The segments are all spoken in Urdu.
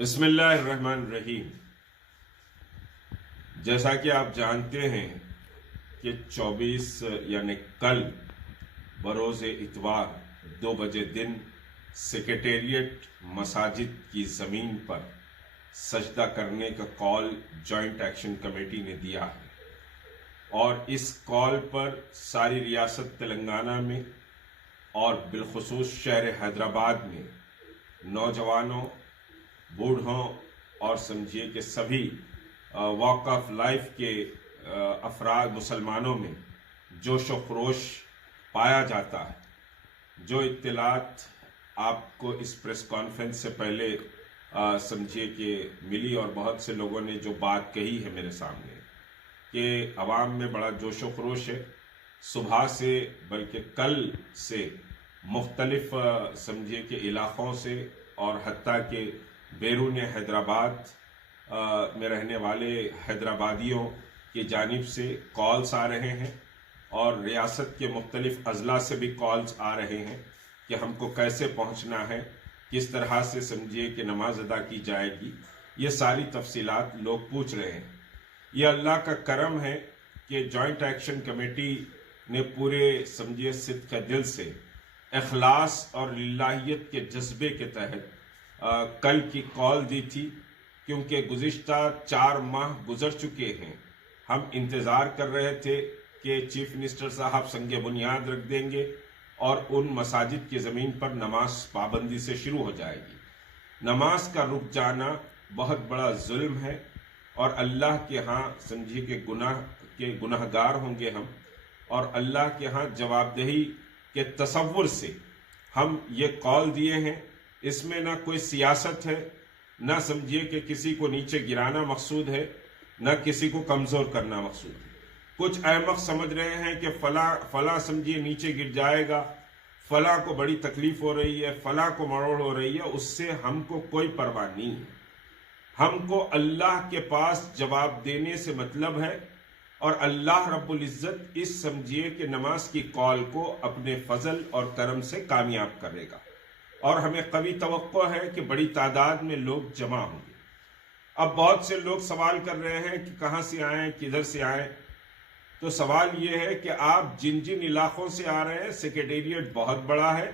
بسم اللہ الرحمن الرحیم۔ جیسا کہ آپ جانتے ہیں کہ 24 یعنی کل بروز اتوار 2 بجے دن سیکریٹریٹ مساجد کی زمین پر سجدہ کرنے کا کال جوائنٹ ایکشن کمیٹی نے دیا ہے، اور اس کال پر ساری ریاست تلنگانہ میں اور بالخصوص شہر حیدرآباد میں نوجوانوں، بوڑھوں اور سمجھیے کہ سبھی واک آف لائف کے افراد مسلمانوں میں جوش و خروش پایا جاتا ہے۔ جو اطلاعات آپ کو اس پریس کانفرنس سے پہلے سمجھیے کہ ملی، اور بہت سے لوگوں نے جو بات کہی ہے میرے سامنے کہ عوام میں بڑا جوش و خروش ہے، صبح سے بلکہ کل سے مختلف سمجھیے کہ علاقوں سے اور حتیٰ کہ بیرون حیدرآباد میں رہنے والے حیدرآبادیوں کی جانب سے کالز آ رہے ہیں، اور ریاست کے مختلف اضلاع سے بھی کالز آ رہے ہیں کہ ہم کو کیسے پہنچنا ہے، کس طرح سے سمجھیے کہ نماز ادا کی جائے گی۔ یہ ساری تفصیلات لوگ پوچھ رہے ہیں۔ یہ اللہ کا کرم ہے کہ جوائنٹ ایکشن کمیٹی نے پورے سمجھیے صدق دل سے، اخلاص اور للہیت کے جذبے کے تحت کل کی کال دی تھی، کیونکہ گزشتہ 4 ماہ گزر چکے ہیں۔ ہم انتظار کر رہے تھے کہ چیف منسٹر صاحب سنگ بنیاد رکھ دیں گے اور ان مساجد کی زمین پر نماز پابندی سے شروع ہو جائے گی۔ نماز کا رک جانا بہت بڑا ظلم ہے، اور اللہ کے ہاں سمجھیے کہ گناہ گار ہوں گے ہم، اور اللہ کے ہاں جواب دہی کے تصور سے ہم یہ کال دیے ہیں۔ اس میں نہ کوئی سیاست ہے، نہ سمجھیے کہ کسی کو نیچے گرانا مقصود ہے، نہ کسی کو کمزور کرنا مقصود ہے۔ کچھ احمق سمجھ رہے ہیں کہ فلاں سمجھیے نیچے گر جائے گا، فلاں کو بڑی تکلیف ہو رہی ہے، فلاں کو مروڑ ہو رہی ہے، اس سے ہم کو کوئی پرواہ نہیں ہے۔ ہم کو اللہ کے پاس جواب دینے سے مطلب ہے، اور اللہ رب العزت اس سمجھیے کہ نماز کی کال کو اپنے فضل اور کرم سے کامیاب کرے گا، اور ہمیں قوی توقع ہے کہ بڑی تعداد میں لوگ جمع ہوں گے۔ اب بہت سے لوگ سوال کر رہے ہیں کہ کہاں سے آئیں، کدھر سے آئیں۔ تو سوال یہ ہے کہ آپ جن علاقوں سے آ رہے ہیں، سیکریٹریٹ بہت بڑا ہے،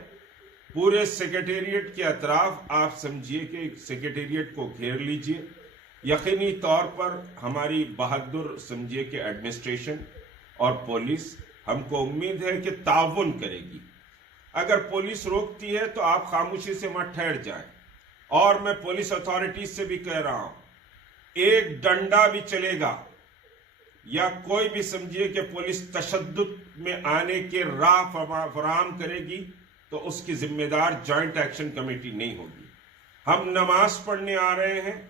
پورے سیکریٹریٹ کے اطراف آپ سمجھیے کہ سیکریٹریٹ کو گھیر لیجئے۔ یقینی طور پر ہماری بہادر سمجھیے کہ ایڈمنسٹریشن اور پولیس ہم کو امید ہے کہ تعاون کرے گی۔ اگر پولیس روکتی ہے تو آپ خاموشی سے مت ٹھہر جائیں، اور میں پولیس اتھارٹیز سے بھی کہہ رہا ہوں، ایک ڈنڈا بھی چلے گا یا کوئی بھی سمجھیے کہ پولیس تشدد میں آنے کے راہ فراہم کرے گی تو اس کی ذمہ دار جوائنٹ ایکشن کمیٹی نہیں ہوگی۔ ہم نماز پڑھنے آ رہے ہیں،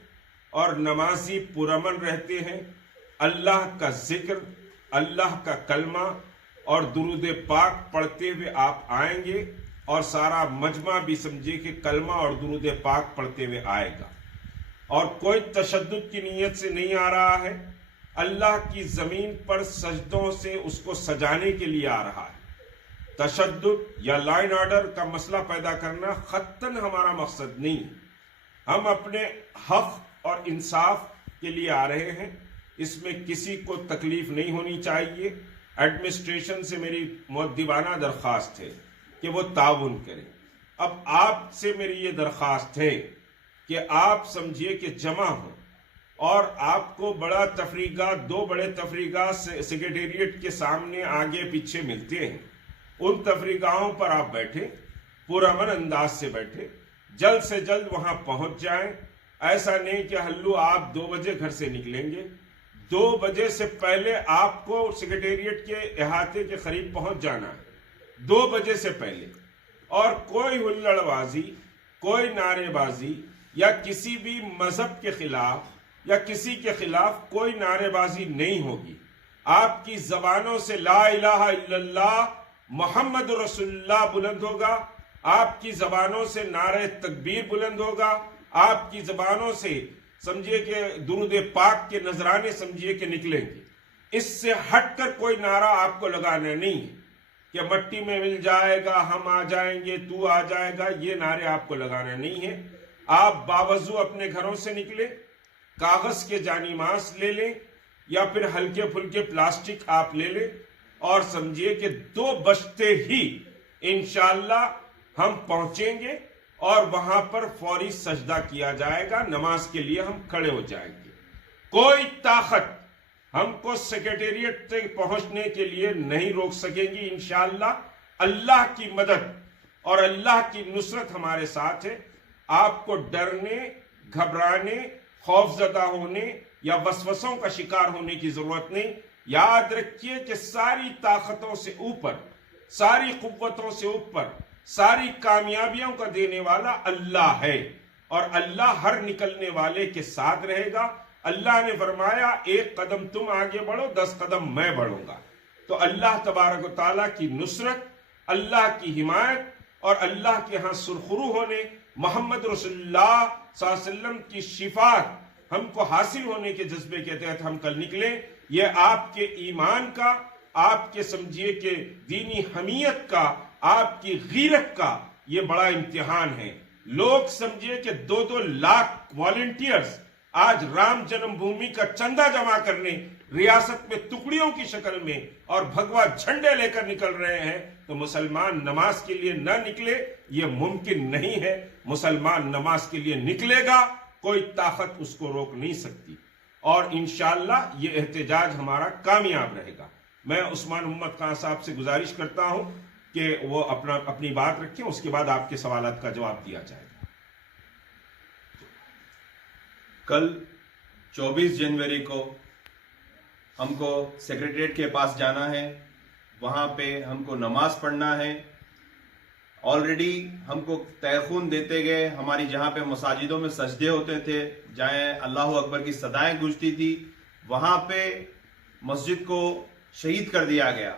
اور نمازی پرامن رہتے ہیں۔ اللہ کا ذکر، اللہ کا کلمہ اور درود پاک پڑھتے ہوئے آپ آئیں گے، اور سارا مجمع بھی سمجھے کہ کلمہ اور درود پاک پڑھتے ہوئے آئے گا، اور کوئی تشدد کی نیت سے نہیں آ رہا ہے۔ اللہ کی زمین پر سجدوں سے اس کو سجانے کے لیے آ رہا ہے۔ تشدد یا لا اینڈ آرڈر کا مسئلہ پیدا کرنا خطاً ہمارا مقصد نہیں ہے۔ ہم اپنے حق اور انصاف کے لیے آ رہے ہیں، اس میں کسی کو تکلیف نہیں ہونی چاہیے۔ ایڈمنسٹریشن سے میری مؤدبانہ درخواست ہے کہ وہ تعاون کریں۔ اب آپ سے میری یہ درخواست ہے کہ آپ سمجھیے کہ جمع ہوں، اور آپ کو بڑا تفریقات، 2 بڑے تفریقات سیکریٹریٹ کے سامنے آگے پیچھے ملتے ہیں، ان تفریقاؤں پر آپ بیٹھیں، پرامن انداز سے بیٹھیں، جلد سے جلد وہاں پہنچ جائیں۔ ایسا نہیں کہ ہلو آپ 2 بجے گھر سے نکلیں گے، 2 بجے سے پہلے آپ کو سیکریٹریٹ کے احاطے کے قریب پہنچ جانا ہے، 2 بجے سے پہلے۔ اور کوئی ہلڑ بازی، کوئی نعرے بازی یا کسی بھی مذہب کے خلاف یا کسی کے خلاف کوئی نعرے بازی نہیں ہوگی۔ آپ کی زبانوں سے لا الہ الا اللہ محمد رسول اللہ بلند ہوگا، آپ کی زبانوں سے نعرہ تکبیر بلند ہوگا، آپ کی زبانوں سے سمجھیے کہ درود پاک کے نذرانے سمجھیے کہ نکلیں گے۔ اس سے ہٹ کر کوئی نعرہ آپ کو لگانا نہیں ہے کہ مٹی میں مل جائے گا، ہم آ جائیں گے، تو آ جائے گا، یہ نعرے آپ کو لگانا نہیں ہے۔ آپ باوضو اپنے گھروں سے نکلے، کاغذ کے جانماز لے لیں یا پھر ہلکے پھلکے پلاسٹک آپ لے لیں اور سمجھیے کہ 2 بجتے ہی انشاءاللہ ہم پہنچیں گے اور وہاں پر فوری سجدہ کیا جائے گا، نماز کے لیے ہم کھڑے ہو جائیں گے۔ کوئی طاقت ہم کو سیکریٹریٹ تک پہنچنے کے لیے نہیں روک سکے گی انشاءاللہ۔ اللہ کی مدد اور اللہ کی نصرت ہمارے ساتھ ہے۔ آپ کو ڈرنے، گھبرانے، خوف زدہ ہونے یا وسوسوں کا شکار ہونے کی ضرورت نہیں۔ یاد رکھیے کہ ساری طاقتوں سے اوپر، ساری قوتوں سے اوپر، ساری کامیابیوں کا دینے والا اللہ ہے، اور اللہ ہر نکلنے والے کے ساتھ رہے گا۔ اللہ نے فرمایا 1 قدم تم آگے بڑھو، 10 قدم میں بڑھوں گا۔ تو اللہ تبارک و تعالیٰ کی نصرت، اللہ کی حمایت اور اللہ کے ہاں سرخرو ہونے، محمد رسول اللہ صلی اللہ علیہ وسلم کی شفاعت ہم کو حاصل ہونے کے جذبے کے تحت ہم کل نکلیں۔ یہ آپ کے ایمان کا، آپ کے سمجھیے کہ دینی حمیت کا، آپ کی غیرت کا یہ بڑا امتحان ہے۔ لوگ سمجھیے کہ 2-2 لاکھ والنٹیئرز آج رام جنم بھومی کا چندہ جمع کرنے ریاست میں ٹکڑیوں کی شکل میں اور بھگوا جھنڈے لے کر نکل رہے ہیں، تو مسلمان نماز کے لیے نہ نکلے یہ ممکن نہیں ہے۔ مسلمان نماز کے لیے نکلے گا، کوئی طاقت اس کو روک نہیں سکتی، اور انشاءاللہ یہ احتجاج ہمارا کامیاب رہے گا۔ میں عثمان محمد خان صاحب سے گزارش کرتا ہوں کہ وہ اپنی بات رکھیں، اس کے بعد آپ کے سوالات کا جواب دیا جائے گا۔ کل 24 جنوری کو ہم کو سیکریٹریٹ کے پاس جانا ہے، وہاں پہ ہم کو نماز پڑھنا ہے۔ آلریڈی ہم کو تیخون دیتے گئے، ہماری جہاں پہ مساجدوں میں سجدے ہوتے تھے، جہاں اللہ اکبر کی صدائیں گونجتی تھی، وہاں پہ مسجد کو شہید کر دیا گیا۔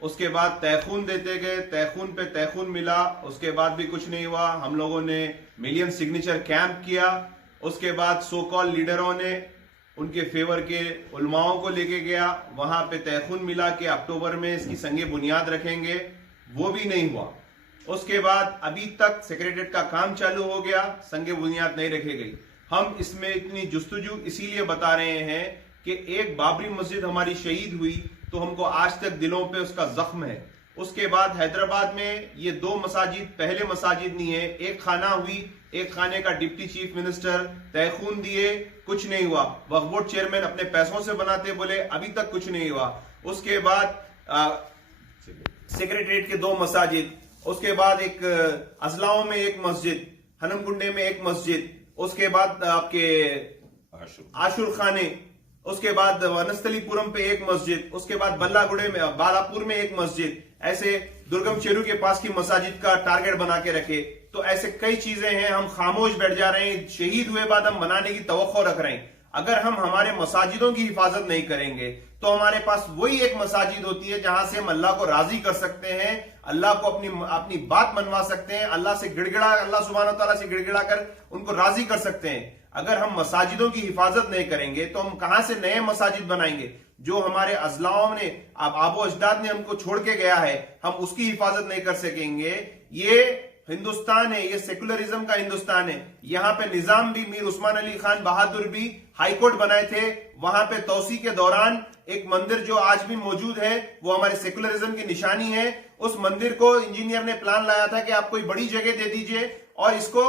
اس کے بعد تیخون دیتے گئے، تیخون پہ تیخون ملا، اس کے بعد بھی کچھ نہیں ہوا۔ ہم لوگوں نے ملین سگنیچر کیمپ کیا، اس کے بعد سو کال لیڈروں نے ان کے فیور کے علماؤں کو لے کے گیا، وہاں پہ تیخون ملا کہ اکتوبر میں اس کی سنگ بنیاد رکھیں گے، وہ بھی نہیں ہوا۔ اس کے بعد ابھی تک سیکریٹریٹ کا کام چالو ہو گیا، سنگ بنیاد نہیں رکھی گئی۔ ہم اس میں اتنی جستجو اسی لیے بتا رہے ہیں کہ ایک بابری مسجد ہماری شہید ہوئی تو ہم کو آج تک دلوں پہ اس کا زخم ہے۔ اس کے بعد حیدرآباد میں یہ 2 مساجد پہلے مساجد نہیں ہے، ایک خانہ ہوئی، ایک خانے کا ڈپٹی چیف منسٹر تیخون دیے، کچھ نہیں ہوا۔ وقف بورڈ چیئرمین اپنے پیسوں سے بناتے بولے، ابھی تک کچھ نہیں ہوا۔ اس کے بعد سیکریٹریٹ کے 2 مساجد، اس کے بعد ایک ازلاؤں میں ایک مسجد، ہنم کنڈے میں ایک مسجد، اس کے بعد آپ کے آشور خانے، اس کے بعد ونستلی پورم پہ ایک مسجد، اس کے بعد بلا گڑے میں بالاپور میں ایک مسجد، ایسے درگم چیرو کے پاس کی مساجد کا ٹارگٹ بنا کے رکھے۔ تو ایسے کئی چیزیں ہیں، ہم خاموش بیٹھ جا رہے ہیں، شہید ہوئے بعد ہم منانے کی توقع رکھ رہے ہیں۔ اگر ہم ہمارے مساجدوں کی حفاظت نہیں کریں گے تو ہمارے پاس وہی ایک مساجد ہوتی ہے جہاں سے ہم اللہ کو راضی کر سکتے ہیں، اللہ کو اپنی بات منوا سکتے ہیں، اللہ سے اللہ سبحانہ وتعالیٰ سے گڑ گڑا کر ان کو راضی کر سکتے ہیں۔ اگر ہم مساجدوں کی حفاظت نہیں کریں گے تو ہم کہاں سے نئے مساجد بنائیں گے؟ جو ہمارے اضلاعوں نے، آبا و اجداد نے ہم کو چھوڑ کے گیا ہے، ہم اس کی حفاظت نہیں کر سکیں گے۔ یہ ہندوستان ہے، یہ سیکولرزم کا ہندوستان ہے۔ یہاں پہ نظام بھی، میر عثمان علی خان بہادر بھی ہائی کورٹ بنائے تھے، وہاں پہ توسیع کے دوران ایک مندر جو آج بھی موجود ہے وہ ہمارے سیکولرزم کی نشانی ہے۔ اس مندر کو انجینئر نے پلان لایا تھا کہ آپ کوئی بڑی جگہ دے دیجئے اور اس کو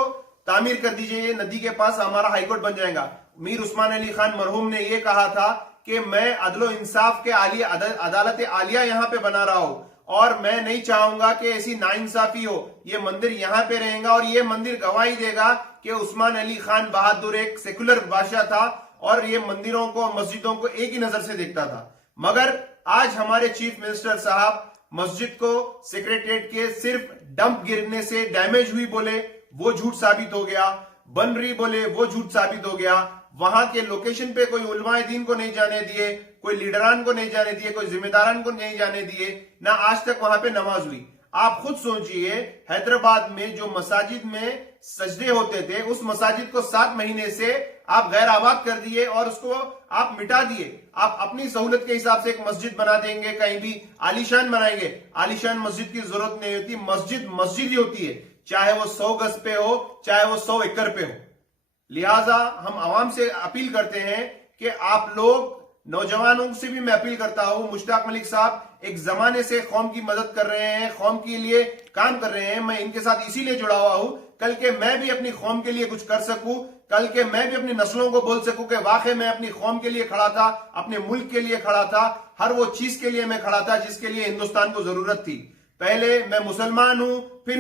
تعمیر کر دیجئے، یہ ندی کے پاس ہمارا ہائی کورٹ بن جائے گا۔ میر عثمان علی خان مرحوم نے یہ کہا تھا کہ میں عدل و انصاف کے عدالت عالیہ یہاں پہ بنا رہا ہوں، اور میں نہیں چاہوں گا کہ ایسی ناانصافی ہو۔ یہ مندر یہاں پہ رہیں گا اور یہ مندر گواہی دے گا کہ عثمان علی خان بہادر ایک سیکولر بادشاہ تھا اور یہ مندروں کو، مسجدوں کو ایک ہی نظر سے دیکھتا تھا۔ مگر آج ہمارے چیف منسٹر صاحب مسجد کو سیکریٹریٹ کے صرف ڈمپ گرنے سے ڈیمیج ہوئی بولے، وہ جھوٹ ثابت ہو گیا، بن رہی بولے وہ جھوٹ ثابت ہو گیا۔ وہاں کے لوکیشن پہ کوئی علماء دین کو نہیں جانے دیے، کوئی لیڈران کو نہیں جانے دیے، کوئی ذمہ داران کو نہیں جانے دیے، نہ آج تک وہاں پہ نماز ہوئی۔ آپ خود سوچئے، حیدرآباد میں جو مساجد میں سجدے ہوتے تھے، اس مساجد کو 7 مہینے سے آپ غیر آباد کر دیے اور اس کو آپ مٹا دیے۔ آپ اپنی سہولت کے حساب سے ایک مسجد بنا دیں گے، کہیں بھی عالیشان بنائیں گے۔ عالیشان مسجد کی ضرورت نہیں ہوتی، مسجد مسجد ہی ہوتی ہے۔ چاہے وہ 100 گز پہ ہو چاہے وہ 100 ایکڑ پہ ہو. لہٰذا ہم عوام سے اپیل کرتے ہیں کہ آپ لوگ, نوجوانوں سے بھی میں اپیل کرتا ہوں, مشتاق ملک صاحب ایک زمانے سے قوم کی مدد کر رہے ہیں, قوم کے لیے کام کر رہے ہیں. میں ان کے ساتھ اسی لیے جڑا ہوا ہوں, کل کے میں بھی اپنی قوم کے لیے کچھ کر سکوں, کل کے میں بھی اپنی نسلوں کو بول سکوں کہ واقعی میں اپنی قوم کے لیے کھڑا تھا, اپنے ملک کے لیے کھڑا تھا, ہر وہ چیز کے لیے میں کھڑا تھا جس کے لیے ہندوستان کو ضرورت تھی. پہلے میں مسلمان ہوں, پھر